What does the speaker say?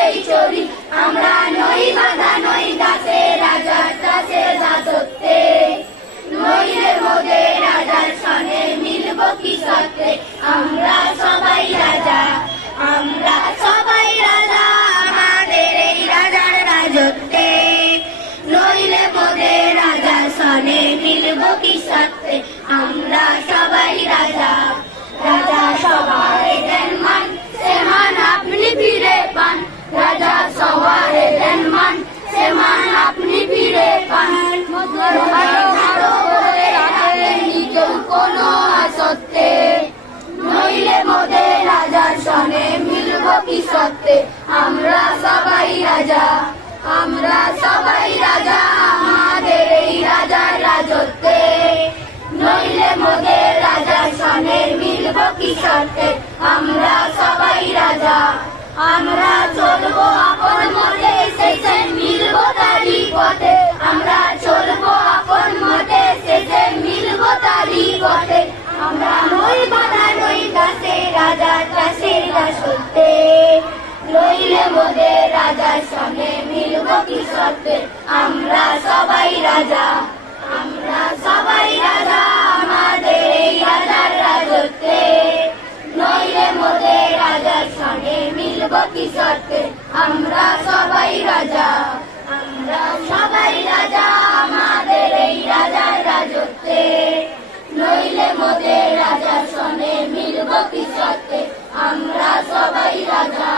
চলেই চলি, আমরা নই বাধা নই দাসে, রাজার দাসে দাসত্বে। নইলে মোদের রাজার সনে মিলব কি সত্ত্বে, আমরা সবাই রাজা, আমরা সবাই রাজা, আমাদের এই রাজার রাজত্বে। নইলে মোদের রাজার সনে মিলব কি সত্ত্বে, আমরা সবাই রাজা। রাজা সবারে দেন মান, সে মান আপনি ফিরে পান, রাজা সবারে দেন মান, সে মান আপনি ফিরে পান। কোনো আসত্তে, নইলে মোদের রাজার সনে মিলব কি সত্ত্বে, আমরা সবাই রাজা, আমরা সবাই রাজা, আমাদের এই রাজার রাজত্বে। নইলে মোদের রাজার সনে মিলব কি সত্ত্বে, আমরা সবাই রাজা। আমরা চলবো আপন মতে, শেষে মিলব তারি পথে, আমরা চলবো আপন মতে, শেষে মিলব তারি পথে। আমরা নই বাধা নই দাসে, রাজার দাসের দাসত্বে। নইলে মোদের রাজার সঙ্গে মিলব কি সত্ত্বে, আমরা সবাই রাজা, আমরা সবাই রাজা, আমাদের এই রাজার রাজত্বে। নইলে মোদের রাজার সঙ্গে মিলব কি সত্ত্বে, আমরা সবাই রাজা, আমরা সবাই রাজা, আমাদের এই রাজার রাজত্বে। নইলে মোদের রাজার সঙ্গে মিলব কি সত্ত্বে, আমরা সবাই রাজা।